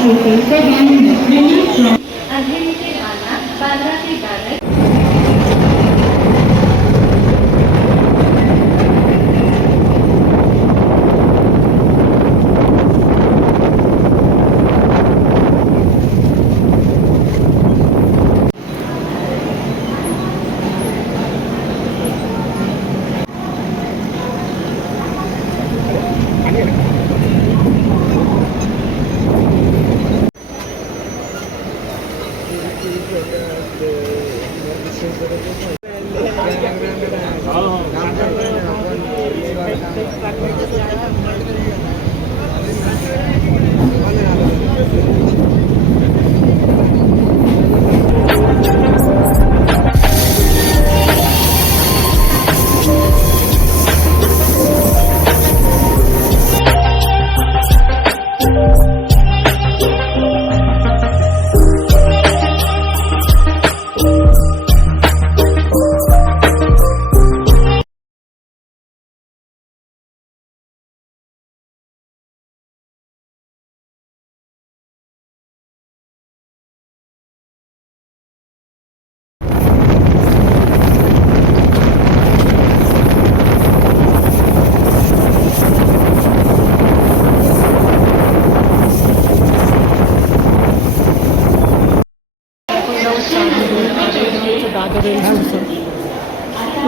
Professor and अभिनेत्री गाना बाला के गायक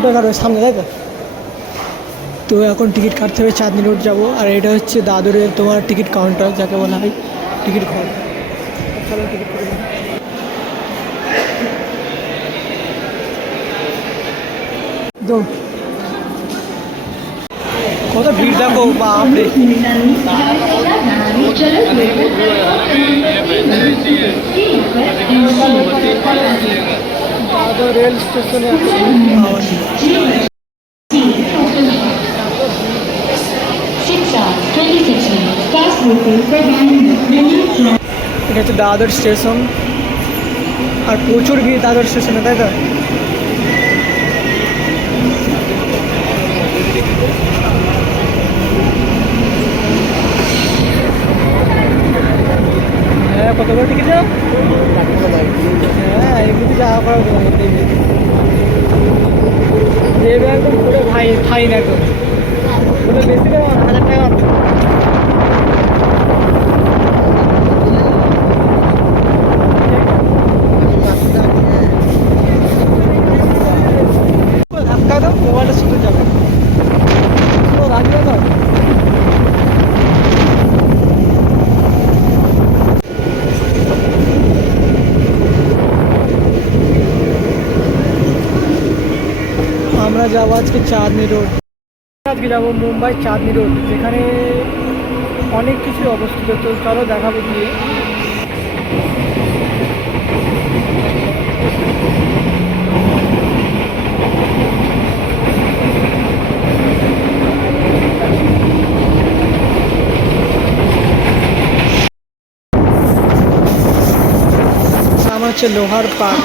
ওটা কারও সামনে, তাই তো তো এখন টিকিট কাটতে হবে, চাঁদনি রোড যাব আর এটা হচ্ছে দাদরের তোমার টিকিট কাউন্টার, যাকে বলা হয় টিকিট ঘর চলো টিকিট করে নিই। দৌড়। কত ভিড় দেখো, বাপরে রেল স্টেশনে আওয়াজ Six hours, 26 minutes. Fastworking Sedan Release from এটা হচ্ছে দাদর স্টেশন। আর প্রচুর ভিড় দাদর স্টেশনে তাই তো? হ্যাঁ কত করে টিকিট হ্যাঁ। এমনিতে করার করা দেবে একদম পুরো ভাই ফাইন একদম পুরো বেশি দেবো হাজার টাকা। আমরা যাব আজকে চাঁদনি রোড আজকে যাব মুম্বাই চাঁদনি রোড যেখানে অনেক কিছু অবস্থিত। তো চলো দেখাবো গিয়ে। নাম হচ্ছে লোহার পার্ক।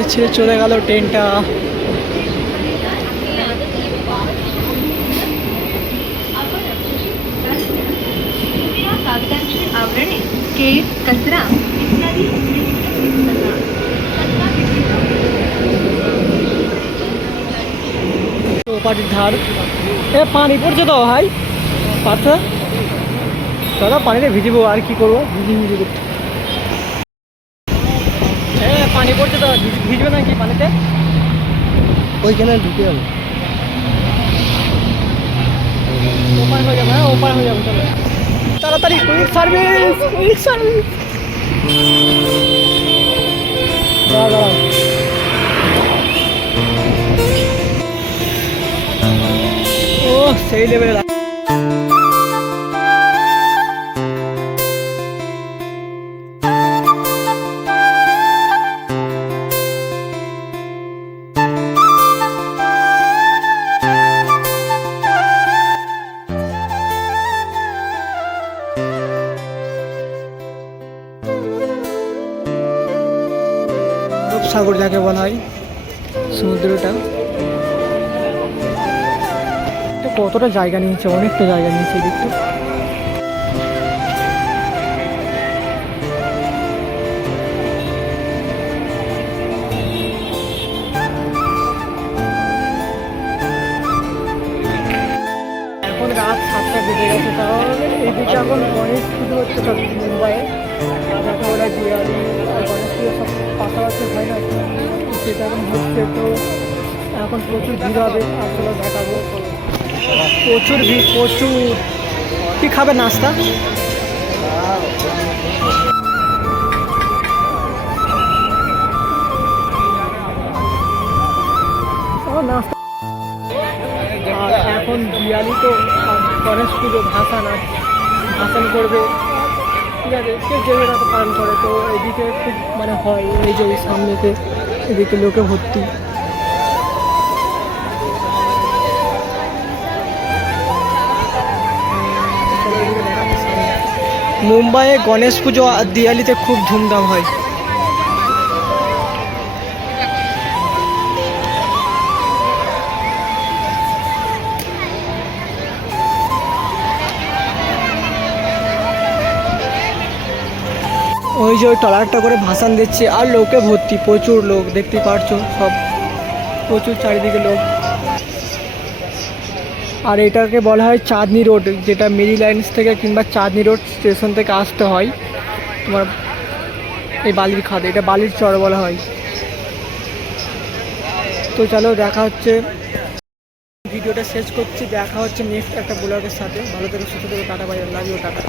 আমাদের ছেড়ে চলে গেল ট্রেনটা कागदांची आवरणे केस कचरा इत्यादी তো পাটির ধার এ পানি পড়ছে তো ভাই পার্থ দাদা পানিতে ভিজিবো আর কি করবো ভিজি ভিজি ওইখানে ঢুকে যাব। হয়ে ওপার হয়ে যাবে তাড়াতাড়ি কুইক সার্ভিস কুইক সার্ভিস। ও, সেই লেভেলের সাগর যাকে বলা হয়, সমুদ্রটা। কতটা জায়গা নিয়েছে, অনেকটা জায়গা নিয়েছে এখন রাত গেছে এইদিকে এখন গণেশ পুজো হচ্ছে মুম্বাইয়ে। ওরা গণেশ পুজো হয় না। সেটা এখন হচ্ছে তো এখন প্রচুর ভিড় হবে আসলে দেখাবো। প্রচুর ভিড়, প্রচুর। কি খাবে নাস্তা? নাস্তা। আর এখন দিয়ালি তো, গণেশ পুজো, ভাসান আছে ভাসান করবে। ঠিক আছে কেউ যেটা পালন করে, তো এদিকে খুব মানে হয়, এই যে সামনেতে, এদিকে লোকে ভর্তি। মুম্বাইয়ে গণেশ পুজো আর দিয়ালিতে খুব ধুমধাম হয়। ওই যে ওই ট্রলারটা করে ভাসান দিচ্ছে আর লোকে ভর্তি, প্রচুর লোক, দেখতে পারছ সব, প্রচুর চারিদিকে লোক। আর এটাকে বলা হয় চাঁদনি রোড, যেটা মেরি লাইন্স থেকে কিংবা চাঁদনি রোড স্টেশন থেকে আসতে হয়। তোমার এই বালির খাদ, এটা বালির চর বলা হয়। তো চলো দেখা হচ্ছে। ভিডিওটা শেষ করছি, দেখা হচ্ছে নেক্সট একটা ব্লগের সাথে। ভালো থেকে, সুস্থ থেকে, টাটা বাজার ইউ টাটা।